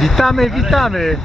Witamy, witamy!